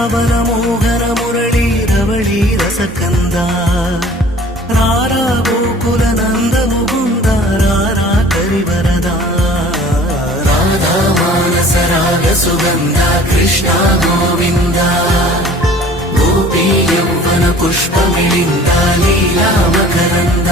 ಅವನ ಮೋಹನ ಮುರಳಿ ರವಳಿ ರಸಕಂದ ರಾರಾ ಗೋಕುಲ ನಂದ ಮುಗುಂದ ರಾರಾ ಕರಿವರದ ರಾಧಾ ಮಾನಸ ರಾಗ ಸುಗಂಧ ಕೃಷ್ಣ ಗೋವಿಂದ ಗೋಪಿ ಯೌವನ ಪುಷ್ಪ ಮಿಳಿಂದ ಲೀಲಾ ಮಕರಂದ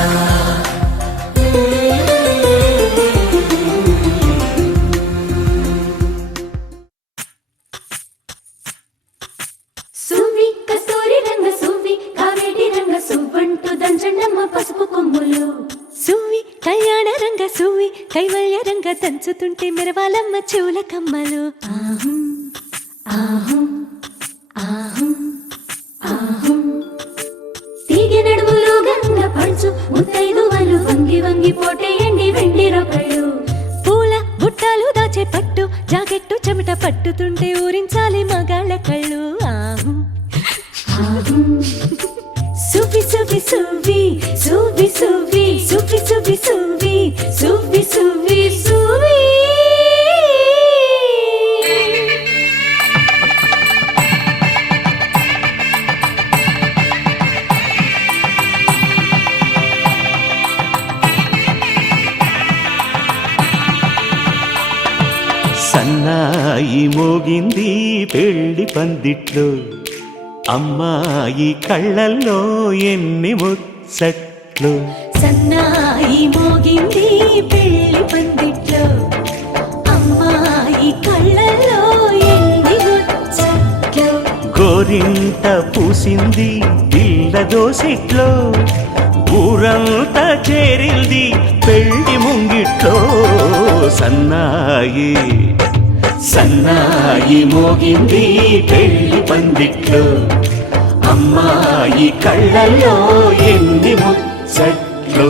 సువ్వి కళ్యాణ రంగ సువ్వి కైవల్య రంగ దంచుతుంటే మెరవాలమ్మ చెవుల కమ్మలు ఆహం ఆహం ఆహం ఆహం తీగె నడుములు గంగ పడుచు ముత్తైదువలు వంగి వంగి పోటేయండి వెండి రొకళ్ళు పూల బుట్టాలు దాచే పట్టు జాకెట్టు చెమట పట్టుతుంటే ఊరించాలి మగాళ్ళ కళ్ళు ఆహం ఆహం సువ్వి సువ్వి సువ్వి సువ్వి సువ్వి సువ్వి సువ్వి సువ్వి సువ్వి సువ్వి సువ్వి సన్నాయి మోగింది పెళ్లి పందిట్లో అమ్మాయి కళ్ళల్లో ఎన్ని ముచ్చట్లు సన్నాయి మోగింది పెళ్లి పందిట్లో అమ్మాయి కళ్ళల్లో ఎన్ని ముచ్చట్లు గోరింట పూసింది పిల్ల దోసిట్లో ఊరంతా చేరింది పెళ్లి ముంగిట్లో సన్నాయి సన్నాయి మోగింది పెళ్లి పందిట్లో అమ్మాయి కళ్ళల్లో ఎన్ని ముచ్చట్లు